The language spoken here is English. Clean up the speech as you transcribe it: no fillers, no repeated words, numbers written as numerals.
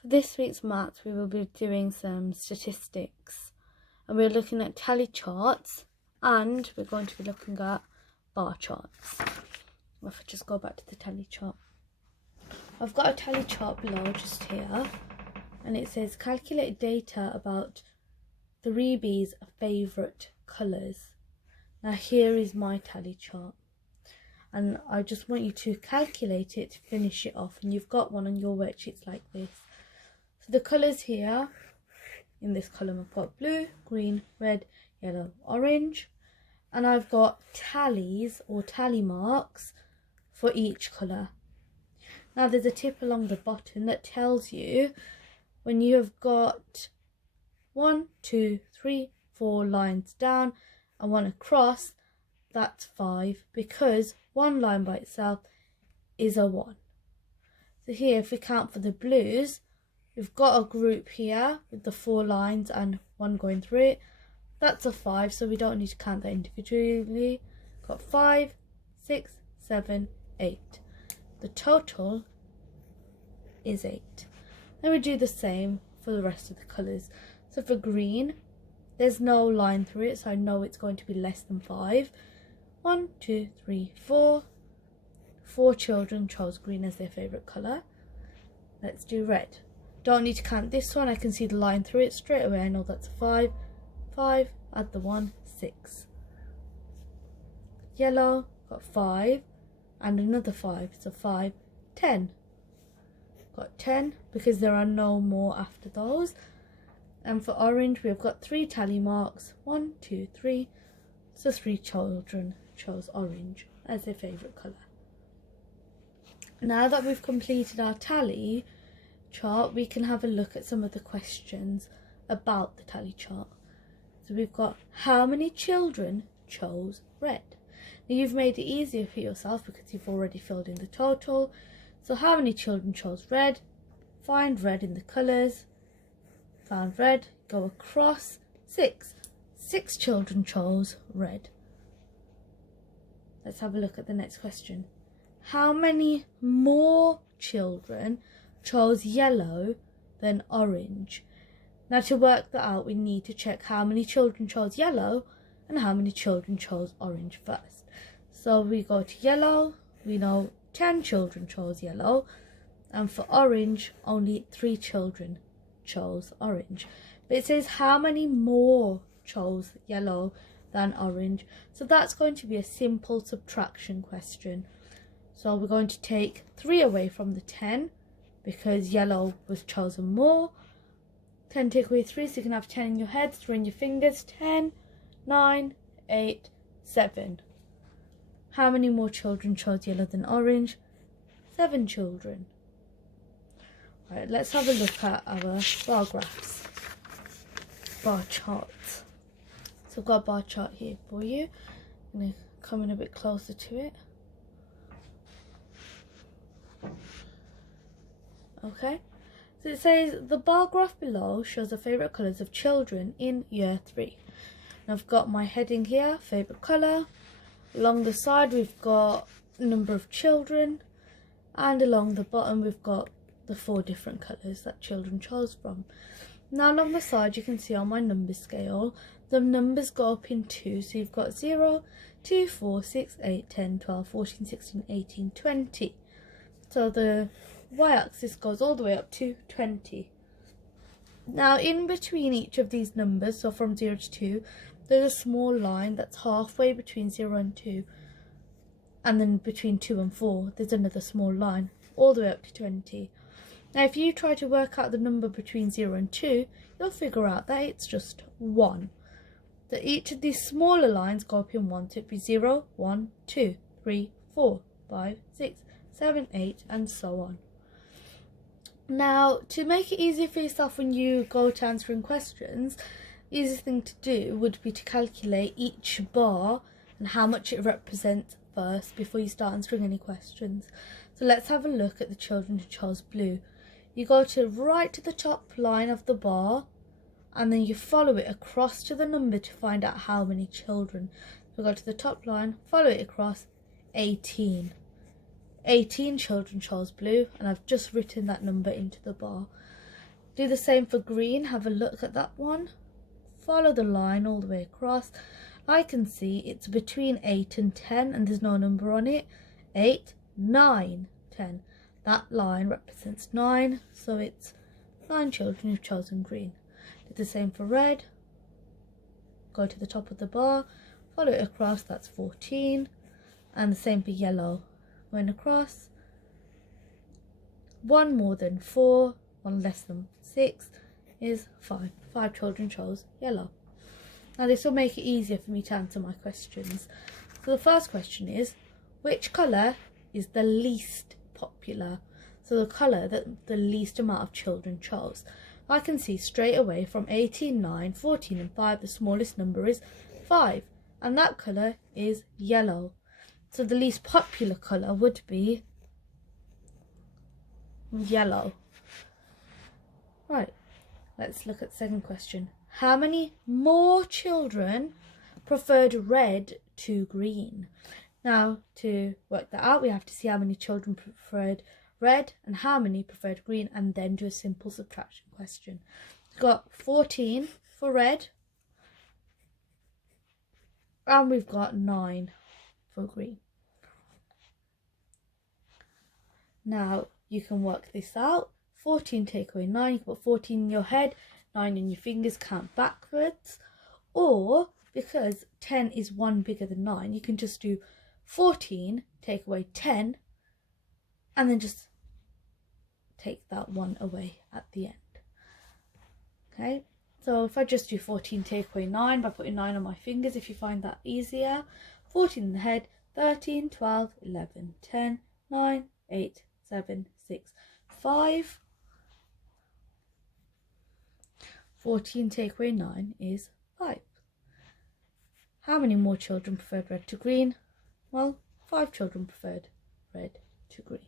For this week's maths, we will be doing some statistics, and we're looking at tally charts, and we're going to be looking at bar charts. If I just go back to the tally chart, I've got a tally chart below just here, and it says calculate data about 3B's favourite colours. Now here is my tally chart, and I just want you to calculate it to finish it off, and you've got one on your worksheets like this. So the colours here, in this column I've got blue, green, red, yellow, orange, and I've got tallies or tally marks for each colour. Now there's a tip along the bottom that tells you when you have got 1, 2, 3, 4 lines down and one across, that's 5, because one line by itself is a 1. So here, if we count for the blues, we've got a group here with the 4 lines and one going through it. That's a 5, so we don't need to count that individually. Got 5, 6, 7, 8. The total is 8. Then we do the same for the rest of the colours. So for green, there's no line through it, so I know it's going to be less than 5. 1, 2, 3, 4. 4 children chose green as their favourite colour. Let's do red. Don't need to count this one, I can see the line through it straight away. I know that's a 5. 5, add the 1, 6. Yellow, got 5 and another 5, so 5, 10. Got 10 because there are no more after those. And for orange, we've got 3 tally marks. 1, 2, 3. So 3 children chose orange as their favourite colour. Now that we've completed our tally chart, we can have a look at some of the questions about the tally chart. So we've got how many children chose red. Now you've made it easier for yourself because you've already filled in the total. So how many children chose red? Find red in the colours. Found red, go across. 6. 6 children chose red. Let's have a look at the next question. How many more children chose yellow than orange? Now to work that out, we need to check how many children chose yellow and how many children chose orange first. So we go to yellow, we know 10 children chose yellow, and for orange, only 3 children chose orange. But it says how many more chose yellow than orange, so that's going to be a simple subtraction question. So we're going to take 3 away from the 10 because yellow was chosen more. 10 take away 3, so you can have 10 in your head, 3 in your fingers. 10, 9, 8, 7. How many more children chose yellow than orange? 7 children. Right, let's have a look at our bar graphs, bar charts. So I've got a bar chart here for you. I'm going to come in a bit closer to it. Okay, so it says the bar graph below shows the favourite colours of children in year 3. And I've got my heading here, favourite colour. Along the side we've got number of children, and along the bottom we've got the 4 different colours that children chose from. Now along the side you can see on my number scale the numbers go up in 2, so you've got 0, 2, 4, 6, 8, 10, 12, 14, 16, 18, 20. So the y-axis goes all the way up to 20. Now in between each of these numbers, so from 0 to 2, there's a small line that's halfway between 0 and 2, and then between 2 and 4 there's another small line all the way up to 20. Now if you try to work out the number between 0 and 2, you'll figure out that it's just 1. That each of these smaller lines go up in 1, so it'd be 0, 1, 2, 3, 4, 5, 6, 7, 8, and so on. Now, to make it easier for yourself when you go to answering questions, the easiest thing to do would be to calculate each bar and how much it represents first before you start answering any questions. So let's have a look at the children who chose blue. You go to right to the top line of the bar, and then you follow it across to the number to find out how many children. So go to the top line, follow it across, 18. 18 children chose blue, and I've just written that number into the bar. Do the same for green. Have a look at that one. Follow the line all the way across. I can see it's between 8 and 10 and there's no number on it. 8, 9, 10. That line represents 9, so it's 9 children who've chosen green. Do the same for red. Go to the top of the bar, follow it across, that's 14. And the same for yellow. Going across. 1 more than 4, 1 less than 6 is 5. 5 children chose yellow. Now this will make it easier for me to answer my questions. So the first question is, which colour is the least popular? So the colour that the least amount of children chose. I can see straight away from 18, 9, 14 and 5, the smallest number is 5. And that colour is yellow. So the least popular colour would be yellow. Right, let's look at the second question. How many more children preferred red to green? Now, to work that out, we have to see how many children preferred red and how many preferred green, and then do a simple subtraction question. We've got 14 for red, and we've got 9 for green. Now, you can work this out. 14 take away 9, you can put 14 in your head, 9 in your fingers, count backwards. Or, because 10 is 1 bigger than 9, you can just do 14, take away 10, and then just take that 1 away at the end. Okay, so if I just do 14 take away 9 by putting 9 on my fingers, if you find that easier. 14 in the head, 13, 12, 11, 10, 9, 8, 7, 6, 5. 14 take away 9 is 5. How many more children preferred red to green? Well, 5 children preferred red to green.